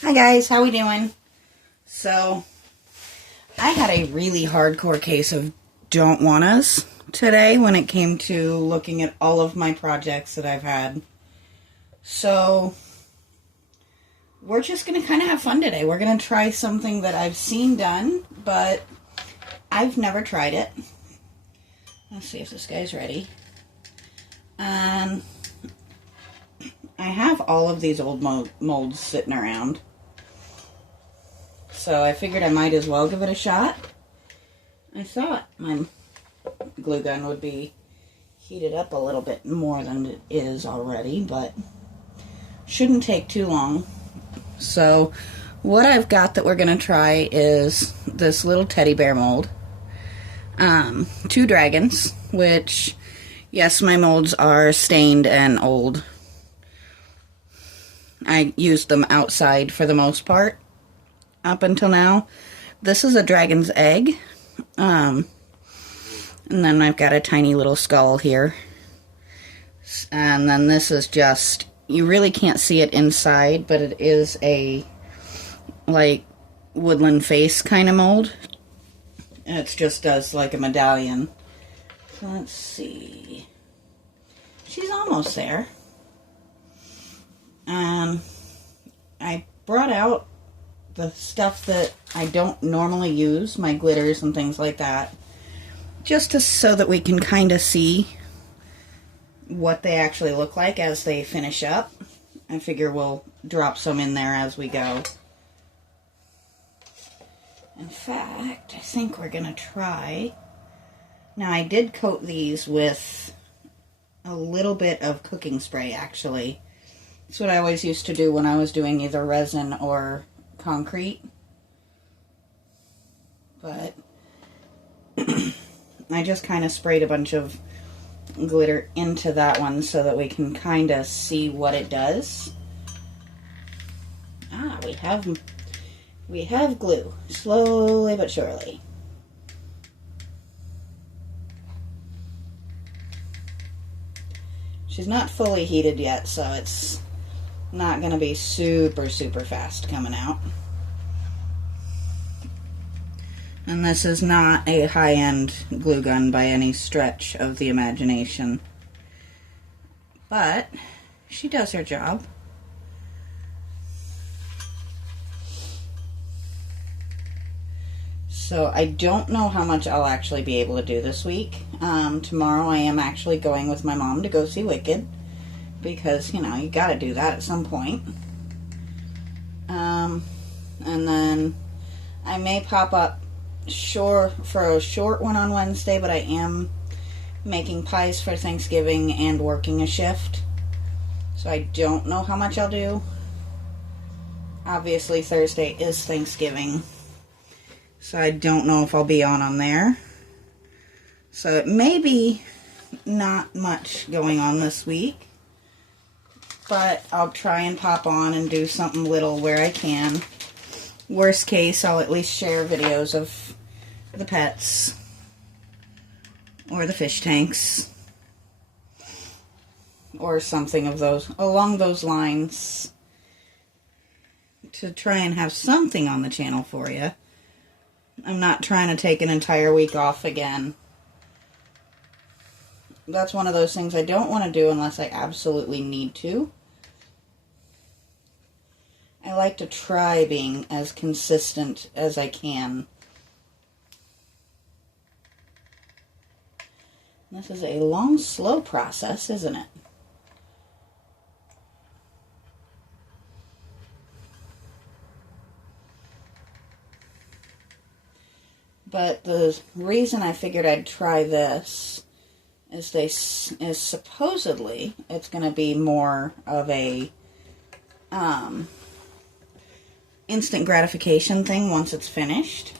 Hi guys, how we doing? So, I had a really hardcore case of don't wannas today when it came to looking at all of my projects that I've had. So, we're just going to kind of have fun today. We're going to try something that I've seen done, but I've never tried it. Let's see if this guy's ready. I have all of these old molds sitting around. So I figured I might as well give it a shot. I thought my glue gun would be heated up a little bit more than it is already, but shouldn't take too long. So what I've got that we're going to try is this little teddy bear mold. 2 dragons, which, yes, my molds are stained and old. I used them outside for the most part up until now. This is a dragon's egg. And then I've got a tiny little skull here. And then this is just, you really can't see it inside, but it is a, like, woodland face kind of mold. It just does like a medallion. So let's see. She's almost there. I brought out the stuff that I don't normally use, my glitters and things like that, just so that we can kind of see what they actually look like as they finish up. I figure we'll drop some in there as we go. In fact, I think we're going to try... Now, I did coat these with a little bit of cooking spray, actually. It's what I always used to do when I was doing either resin or concrete. But I just kind of sprayed a bunch of glitter into that one so that we can kind of see what it does. Ah, we have glue, slowly but surely. She's not fully heated yet, so it's not going to be super fast coming out. And this is not a high-end glue gun by any stretch of the imagination. But she does her job. So I don't know how much I'll actually be able to do this week. Tomorrow I am actually going with my mom to go see Wicked. Because, you know, you gotta do that at some point. And then I may pop up for a short one on Wednesday, but I am making pies for Thanksgiving and working a shift. So I don't know how much I'll do. Obviously Thursday is Thanksgiving. So I don't know if I'll be on there. So it may be not much going on this week. But I'll try and pop on and do something little where I can. Worst case, I'll at least share videos of the pets. Or the fish tanks. Or something of those, along those lines. To try and have something on the channel for you. I'm not trying to take an entire week off again. That's one of those things I don't want to do unless I absolutely need to. I like to try being as consistent as I can. This is a long, slow process, isn't it? But the reason I figured I'd try this is supposedly it's going to be more of a instant gratification thing once it's finished.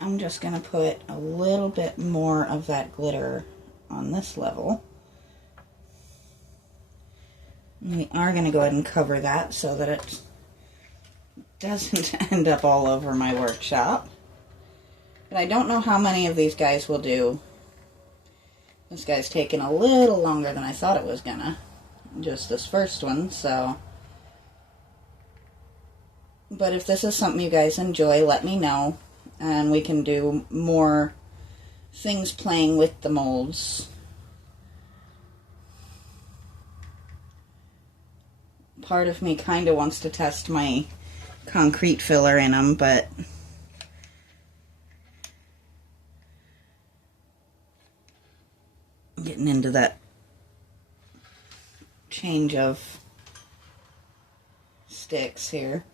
I'm just going to put a little bit more of that glitter on this level. And we are going to go ahead and cover that so that it doesn't end up all over my workshop. But I don't know how many of these guys will do. This guy's taking a little longer than I thought it was gonna. Just this first one, so But if this is something you guys enjoy, let me know, and we can do more things playing with the molds. Part of me kind of wants to test my concrete filler in them, but getting into that change of sticks here.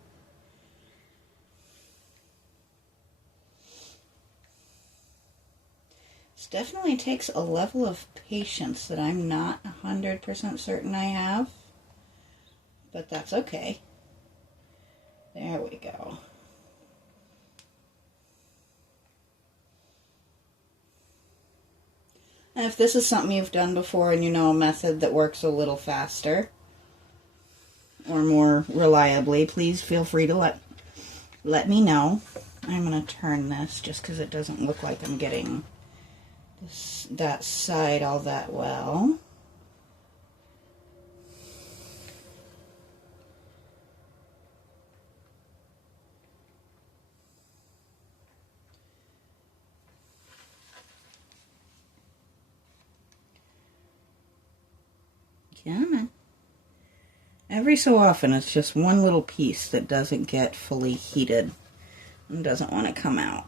This definitely takes a level of patience that I'm not 100% certain I have, but that's okay. There we go. And if this is something you've done before and you know a method that works a little faster or more reliably, please feel free to let me know. I'm going to turn this just because it doesn't look like I'm getting that side all that well. Come on. Every so often it's just one little piece that doesn't get fully heated and doesn't want to come out.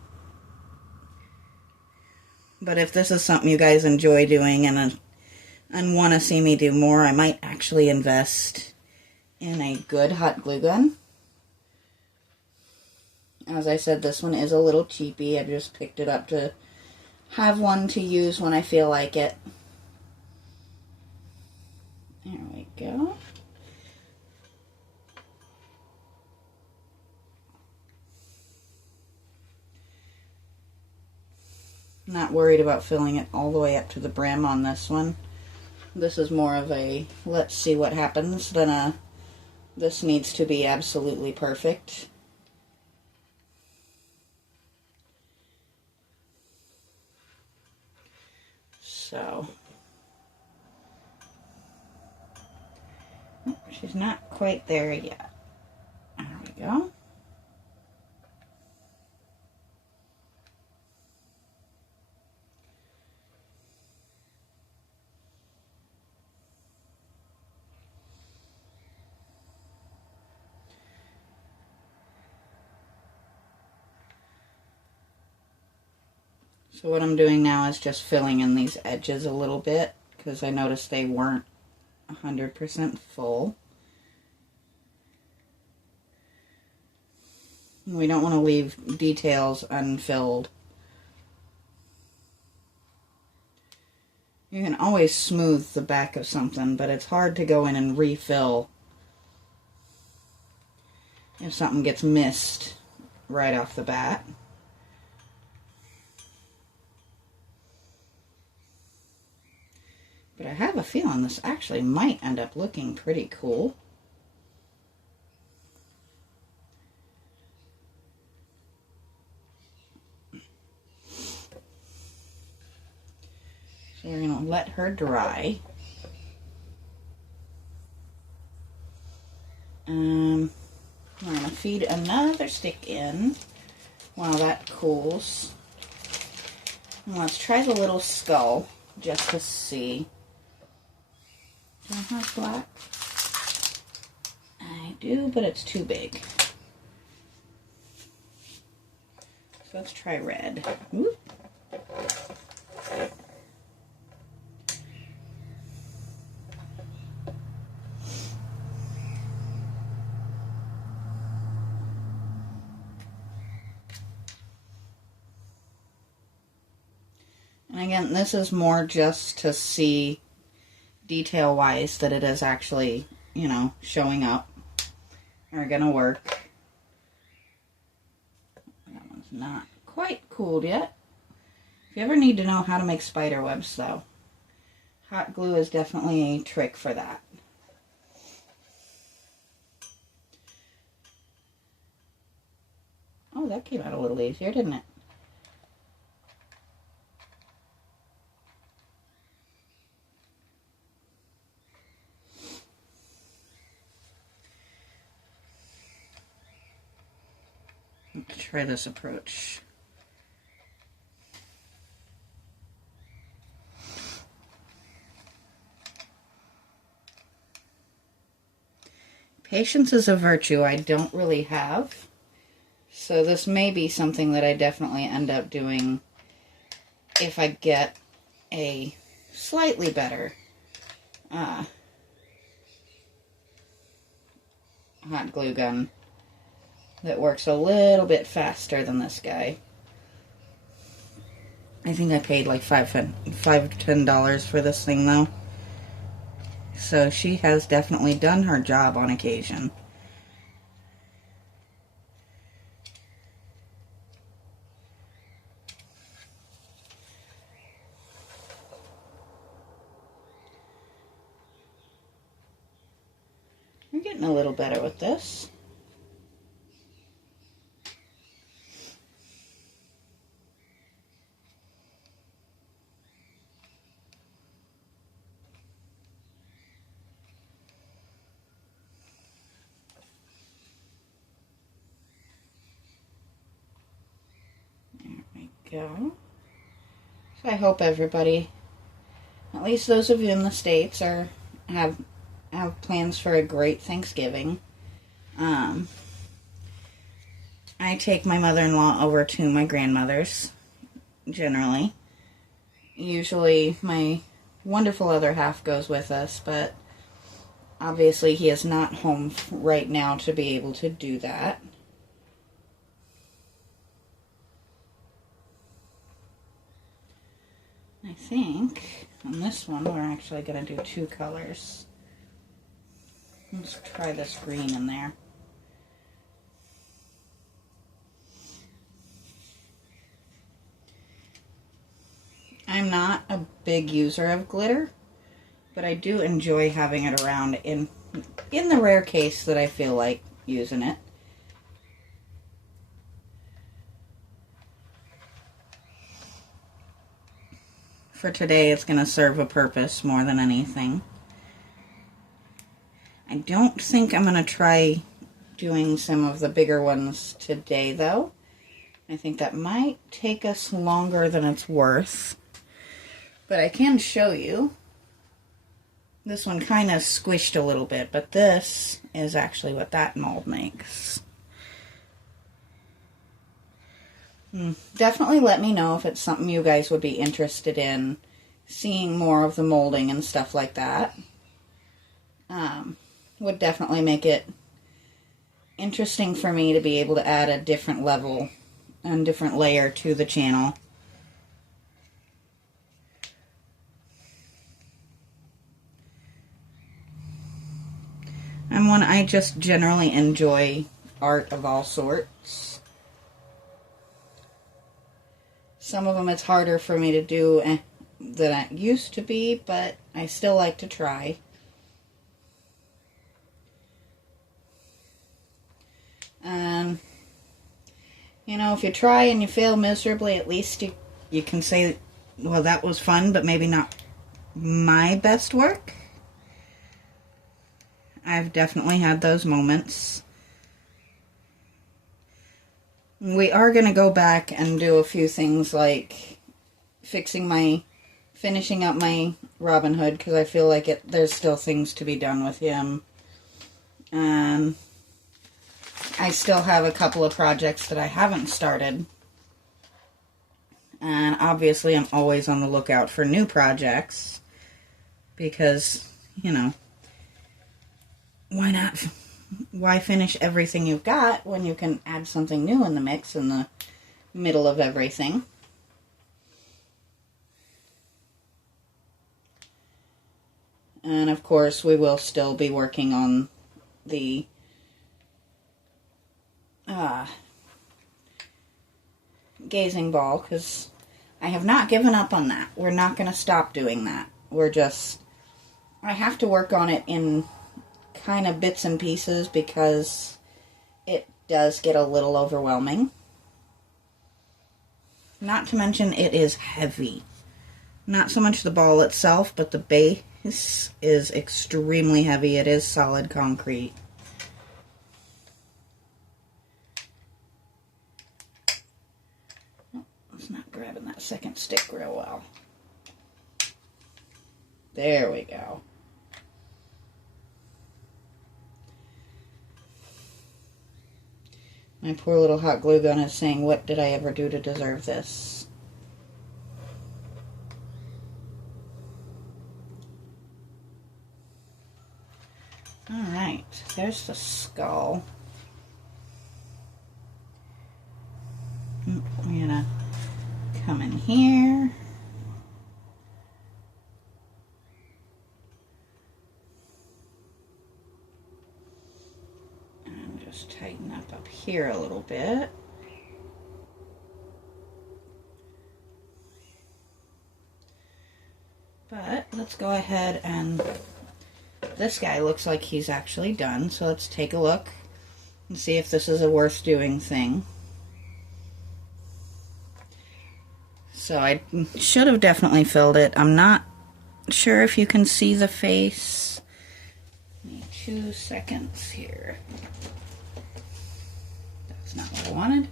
But if this is something you guys enjoy doing and want to see me do more, I might actually invest in a good hot glue gun. As I said, this one is a little cheapy. I just picked it up to have one to use when I feel like it. There we go. Not worried about filling it all the way up to the brim on this one. This is more of a let's see what happens than a this needs to be absolutely perfect. So she's not quite there yet. There we go. So what I'm doing now is just filling in these edges a little bit because I noticed they weren't 100% full. We don't want to leave details unfilled. You can always smooth the back of something, but it's hard to go in and refill if something gets missed right off the bat. But I have a feeling this actually might end up looking pretty cool. So we're going to let her dry. We're going to feed another stick in while that cools. And let's try the little skull just to see. Do I have black? I do, but it's too big. So let's try red. Whoop. And again, this is more just to see detail-wise that it is actually, you know, showing up or gonna work. That one's not quite cooled yet. If you ever need to know how to make spider webs, though, hot glue is definitely a trick for that. Oh, that came out a little easier, didn't it? try this approach. Patience is a virtue I don't really have, so this may be something that I definitely end up doing if I get a slightly better hot glue gun that works a little bit faster than this guy. I think I paid like $5 to $10 for this thing though. So she has definitely done her job on occasion. We're getting a little better with this. Go. So I hope everybody, at least those of you in the States, have plans for a great Thanksgiving. I take my mother-in-law over to my grandmother's, generally. Usually my wonderful other half goes with us, but obviously he is not home right now to be able to do that. I think on this one we're actually going to do 2 colors. Let's try this green in there. I'm not a big user of glitter, but I do enjoy having it around in the rare case that I feel like using it. For today, it's going to serve a purpose more than anything. I don't think I'm going to try doing some of the bigger ones today, though. I think that might take us longer than it's worth. But I can show you. This one kind of squished a little bit, but this is actually what that mold makes. Definitely let me know if it's something you guys would be interested in seeing more of the molding and stuff like that. Would definitely make it interesting for me to be able to add a different level and different layer to the channel. And one, I just generally enjoy art of all sorts. Some of them it's harder for me to do than it used to be, but I still like to try. You know, if you try and you fail miserably, at least you can say, well, that was fun, but maybe not my best work. I've definitely had those moments. We are going to go back and do a few things like finishing up my Robin Hood, because I feel like there's still things to be done with him. I still have a couple of projects that I haven't started. And obviously I'm always on the lookout for new projects, because, you know, why not? Why finish everything you've got when you can add something new in the mix in the middle of everything? And of course, we will still be working on the gazing ball, because I have not given up on that. We're not going to stop doing that. I have to work on it in kind of bits and pieces, because it does get a little overwhelming. Not to mention it is heavy. Not so much the ball itself, but the base is extremely heavy. It is solid concrete. grabbing that second stick real well. There we go. My poor little hot glue gun is saying, what did I ever do to deserve this? Alright, there's the skull. We're gonna come in here. And just tighten up here a little bit. But let's go ahead and this guy looks like he's actually done, so let's take a look and see if this is a worth doing thing. So I should have definitely filled it. I'm not sure if you can see the face. Give me 2 seconds here. That's not what I wanted.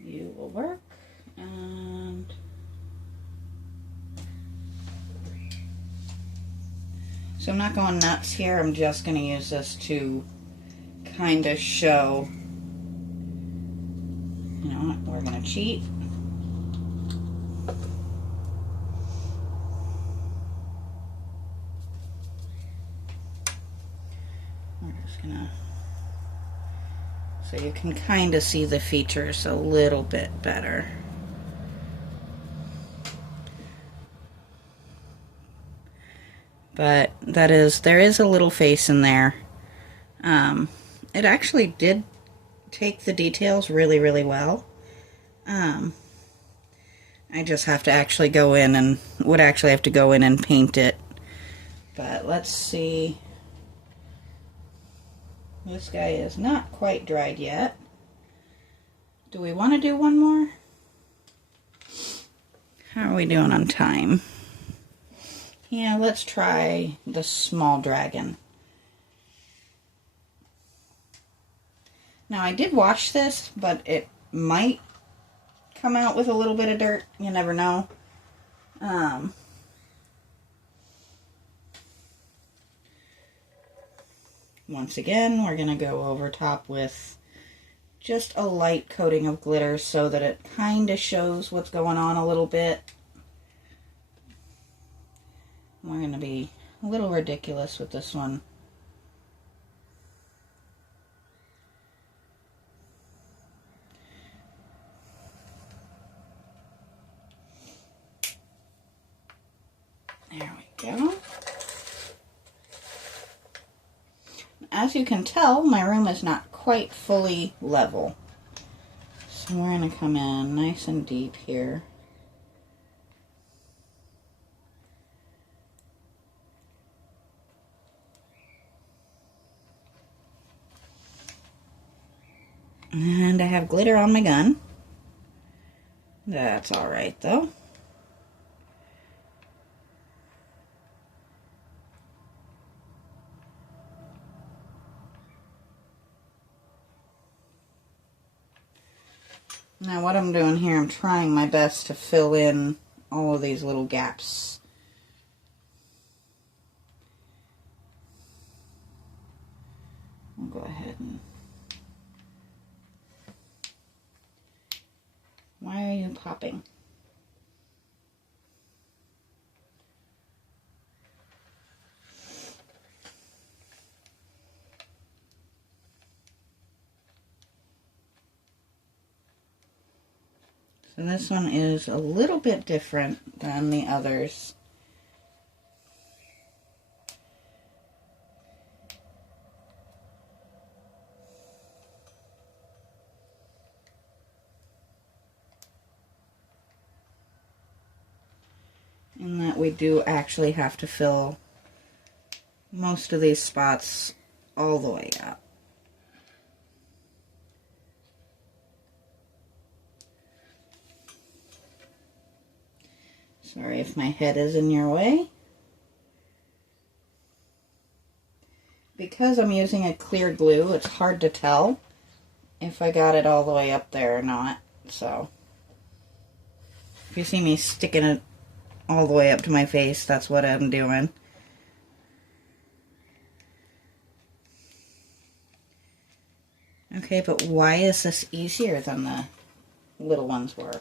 You will work. And so I'm not going nuts here. I'm just going to use this to kind of show, you know what, we're going to cheat. We're just going to, so you can kind of see the features a little bit better. But that is, there is a little face in there. It actually did take the details really, really well. I just have to actually go in and would actually have to go in and paint it. But let's see. This guy is not quite dried yet. Do we want to do one more? How are we doing on time? Yeah, let's try the small dragon. Now, I did wash this, but it might come out with a little bit of dirt. You never know. Once again, we're going to go over top with just a light coating of glitter so that it kind of shows what's going on a little bit. We're going to be a little ridiculous with this one. There we go. As you can tell, my room is not quite fully level. So we're going to come in nice and deep here. And I have glitter on my gun. That's alright though. Now what I'm doing here, I'm trying my best to fill in all of these little gaps. I'll go ahead and... Why are you popping? So this one is a little bit different than the others. In that we do actually have to fill most of these spots all the way up. Sorry if my head is in your way. Because I'm using a clear glue, it's hard to tell if I got it all the way up there or not. So, if you see me sticking it all the way up to my face, that's what I'm doing. Okay, but why is this easier than the little ones were?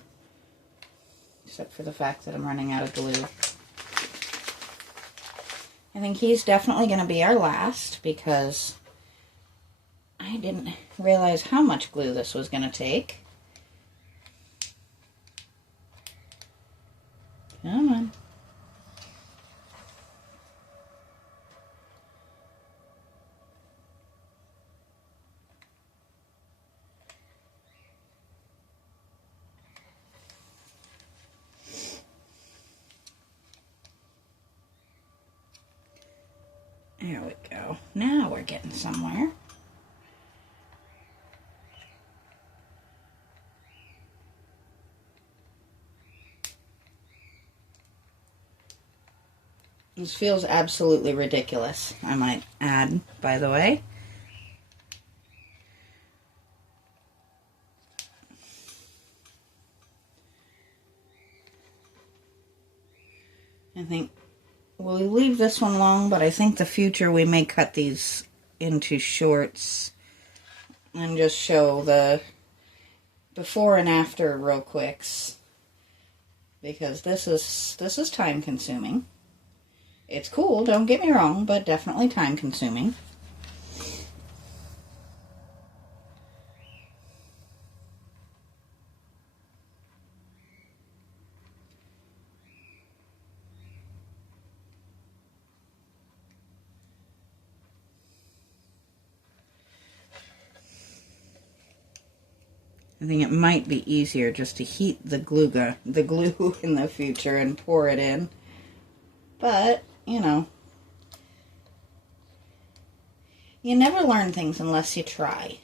Except for the fact that I'm running out of glue. I think he's definitely going to be our last because I didn't realize how much glue this was going to take. Come on. There we go. Now we're getting somewhere. This feels absolutely ridiculous, I might add, by the way. I think we'll leave this one long, but I think the future we may cut these into shorts and just show the before and after real quicks, because this is time consuming. It's cool, don't get me wrong, but definitely time consuming. I think it might be easier just to heat the glue in the future and pour it in. But, you know, you never learn things unless you try.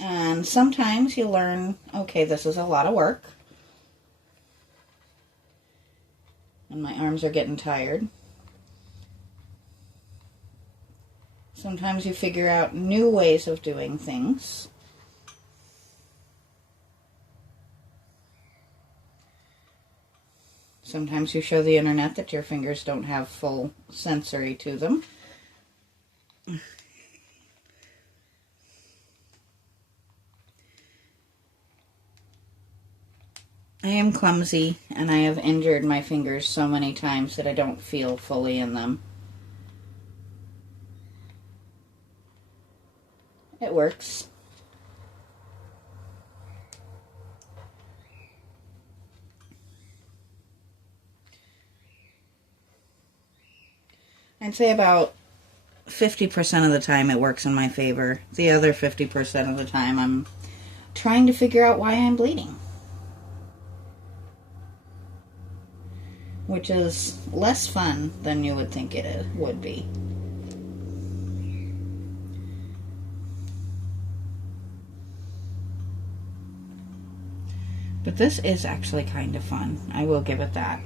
And sometimes you learn, okay, this is a lot of work. And my arms are getting tired. Sometimes you figure out new ways of doing things. Sometimes you show the internet that your fingers don't have full sensory to them. I am clumsy, and I have injured my fingers so many times that I don't feel fully in them. It works. I'd say about 50% of the time it works in my favor. The other 50% of the time I'm trying to figure out why I'm bleeding. Which is less fun than you would think it would be. But this is actually kind of fun. I will give it that.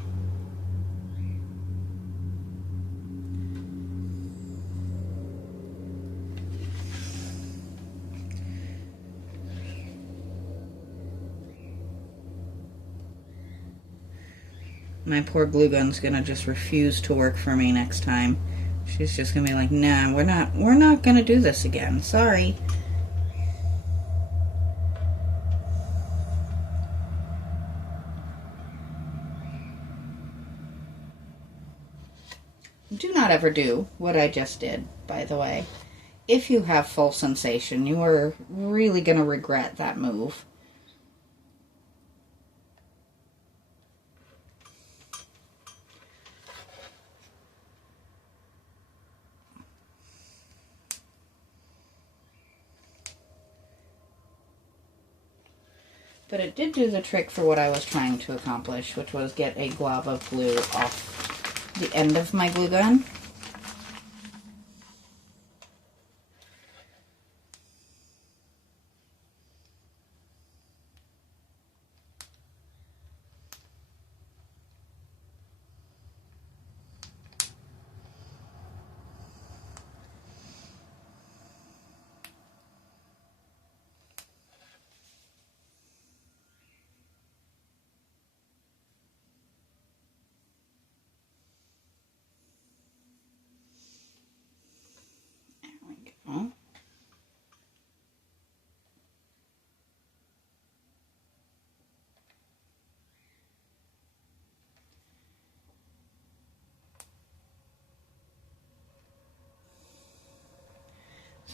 My poor glue gun's gonna just refuse to work for me next time. She's just gonna be like, nah, we're not gonna do this again. Sorry. Do not ever do what I just did, by the way. If you have full sensation, you are really gonna regret that move. But it did do the trick for what I was trying to accomplish, which was get a glob of glue off the end of my glue gun.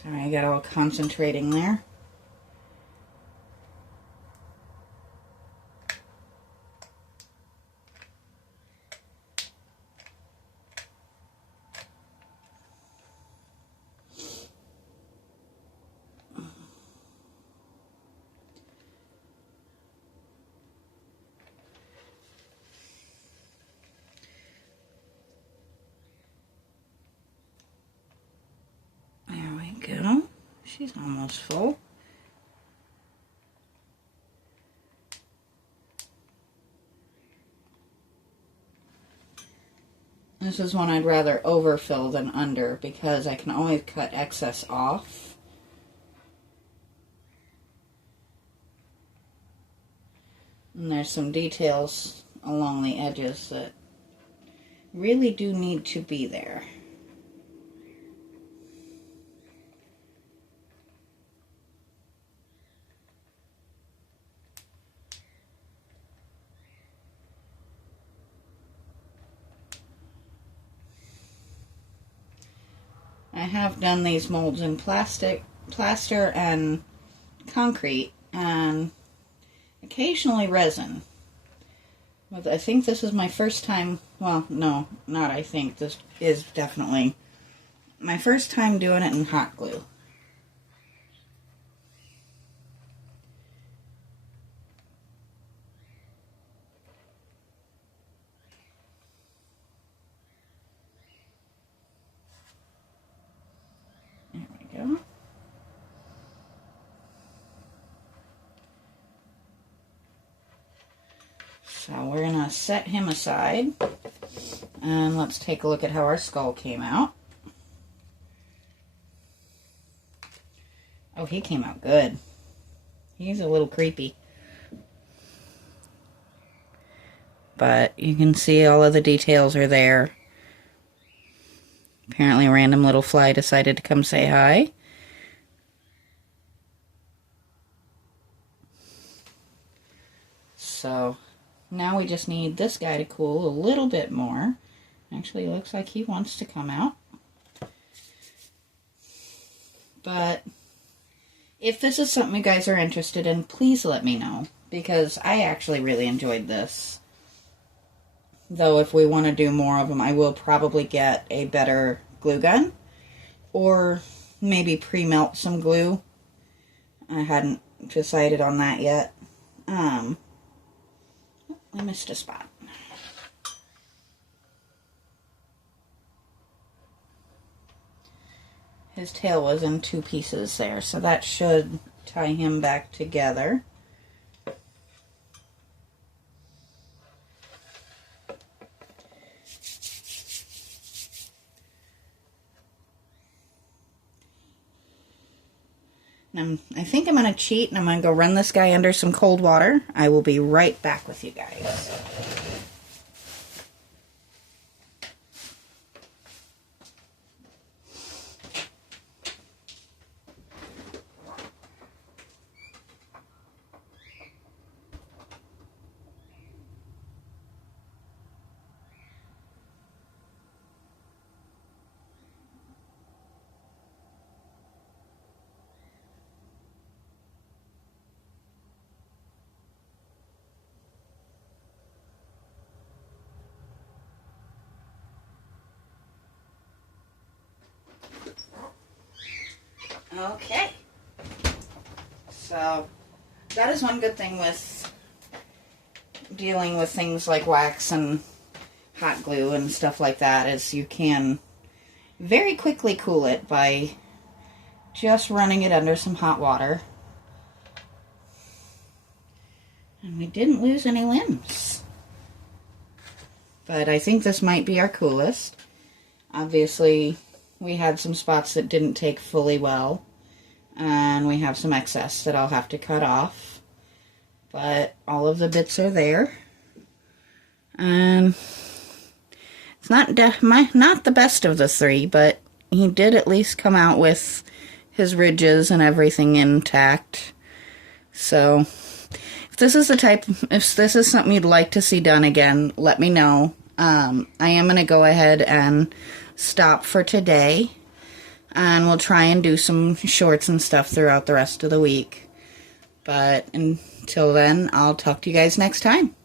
Sorry, I got all concentrating there. Go. She's almost full. This is one I'd rather overfill than under because I can always cut excess off. And there's some details along the edges that really do need to be there. I have done these molds in plaster and concrete, and occasionally resin. But I think this is my first time, well, no, not I think, this is definitely my first time doing it in hot glue. So we're going to set him aside, and let's take a look at how our skull came out. Oh, he came out good. He's a little creepy. But you can see all of the details are there. Apparently a random little fly decided to come say hi. So now we just need this guy to cool a little bit more. Actually, looks like he wants to come out. But if this is something you guys are interested in, please let me know, because I actually really enjoyed this. Though if we want to do more of them, I will probably get a better glue gun, or maybe pre-melt some glue. I hadn't decided on that yet. I missed a spot. His tail was in 2 pieces there, so that should tie him back together. I think I'm going to cheat, and I'm going to go run this guy under some cold water. I will be right back with you guys. Okay, so that is one good thing with dealing with things like wax and hot glue and stuff like that, is you can very quickly cool it by just running it under some hot water. And we didn't lose any limbs. But I think this might be our coolest. Obviously, we had some spots that didn't take fully well, and we have some excess that I'll have to cut off, but all of the bits are there. And it's not the best of the 3, but he did at least come out with his ridges and everything intact. So if this is something you'd like to see done again, let me know. I am going to go ahead and stop for today. And we'll try and do some shorts and stuff throughout the rest of the week. But until then, I'll talk to you guys next time.